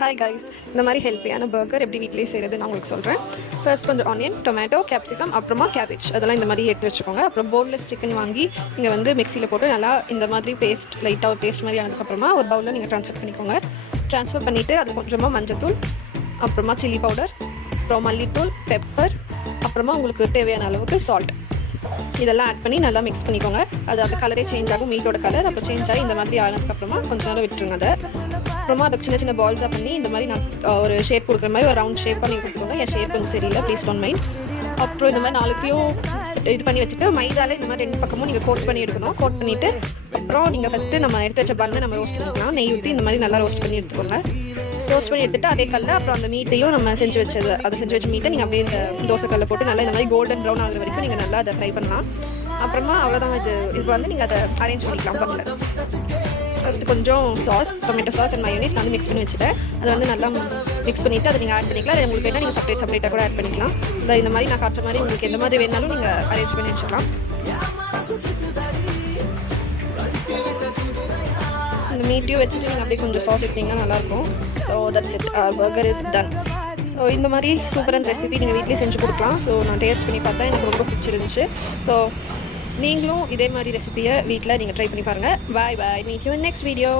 Hi guys, இந்த மாதிரி ஹெல்த்தியான பர்கர் எப்படி வீட்லேயே செய்கிறது நான் உங்களுக்கு சொல்கிறேன். ஃபர்ஸ்ட் கொஞ்சம் ஆனியன், டொமேட்டோ, கேப்சிகம், அப்புறமா கேபேஜ் அதெல்லாம் இந்த மாதிரி எடுத்து வச்சுக்கோங்க. அப்புறம் போன்லெஸ் சிக்கன் வாங்கி நீங்கள் வந்து மிக்சியில் போட்டு நல்லா இந்த மாதிரி பேஸ்ட் லைட்டாக ஒரு பேஸ்ட் மாதிரி ஆனதுக்கப்புறமா ஒரு பவுலில் நீங்கள் ட்ரான்ஸ்ஃபர் பண்ணிக்கோங்க. ட்ரான்ஸ்ஃபர் பண்ணிவிட்டு அது கொஞ்சமாக மஞ்சத்தூள், அப்புறமா சில்லி பவுடர், அப்புறம் மல்லித்தூள், பெப்பர், அப்புறமா உங்களுக்கு தேவையான அளவுக்கு சால்ட் இதெல்லாம் ஆட் பண்ணி நல்லா மிக்ஸ் பண்ணிக்கோங்க. அது அந்த கலரே சேஞ்ச் ஆகும், மீட்டோட கலர். அப்போ சேஞ்ச் ஆகி இந்த மாதிரி ஆனதுக்கப்புறமா கொஞ்சம் நேரம் விட்டுருங்க. அதை அப்புறமா அதை சின்ன சின்ன பால்ஸாக பண்ணி இந்த மாதிரி நான் ஒரு ஷேப் கொடுக்குற மாதிரி ஒரு ரவுண்ட் ஷேப்பாக நீங்கள் கொடுத்துக்கோங்க. என் ஷேப் கொஞ்சம் சரியில்லை, ப்ளீஸ் டோன்ட் மைண்ட். அப்புறம் இந்த மாதிரி நாலுத்தையும் இது பண்ணி வச்சுட்டு மைதால இந்த மாதிரி 2 பக்கமும் நீங்கள் கோட் பண்ணி எடுக்கணும். கோட் பண்ணிவிட்டு அப்புறம் நீங்கள் ஃபஸ்ட்டு நம்ம எடுத்து வச்ச பண்ணை நம்ம ரோஸ்ட் பண்ணிக்கலாம். நெய் ஊற்றி இந்த மாதிரி நல்லா ரோஸ்ட் பண்ணி எடுத்துக்கோங்க. ரோஸ்ட் பண்ணி எடுத்துட்டு அதே கல்ல அப்புறம் அந்த மீட்டையும் நம்ம செஞ்சு வச்ச மீட்டை நீங்கள் அப்படியே இந்த தோசை கல்லை போட்டு நல்லா இந்த மாதிரி கோல்டன் ப்ரௌன் ஆகிற வரைக்கும் நீங்கள் நல்லா அதை ஃப்ரை பண்ணலாம். அப்புறமா அவ்வளோதான். இது வந்து நீங்கள் அதை அரேஞ்ச் பண்ணிக்கலாம் பண்ணல. ஃபஸ்ட்டு கொஞ்சம் sauce, tomato sauce and mayonnaise நான் வந்து மிக்ஸ் பண்ணி வச்சுட்டேன். அதை வந்து நல்லா மிக்ஸ் பண்ணிவிட்டு அதை நீங்கள் ஆட் பண்ணிக்கலாம். அதை உங்களுக்கு வேணால் நீங்கள் செப்பரேட்டாக கூட ஆட் பண்ணிக்கலாம். இந்த மாதிரி நான் காட்டுற மாதிரி உங்களுக்கு எந்த மாதிரி வேணாலும் நீங்கள் அரேஞ்ச் பண்ணி வச்சுக்கலாம். இந்த மீட்டையும் வச்சுட்டு நீங்கள் அப்படியே கொஞ்சம் சாஸ் எடுத்தீங்கன்னா நல்லாயிருக்கும். So that's it, burger is done. So இந்த மாதிரி சூப்பரான ரெசிபி நீங்கள் வீட்டிலே செஞ்சு கொடுக்கலாம். ஸோ நான் டேஸ்ட் பண்ணி பார்த்தா எனக்கு ரொம்ப பிடிச்சிருந்துச்சு. ஸோ நீங்களும் இதே மாதிரி ரெசிபியை வீட்டில் நீங்கள் ட்ரை பண்ணி பாருங்கள். Bye bye, meet you in next video.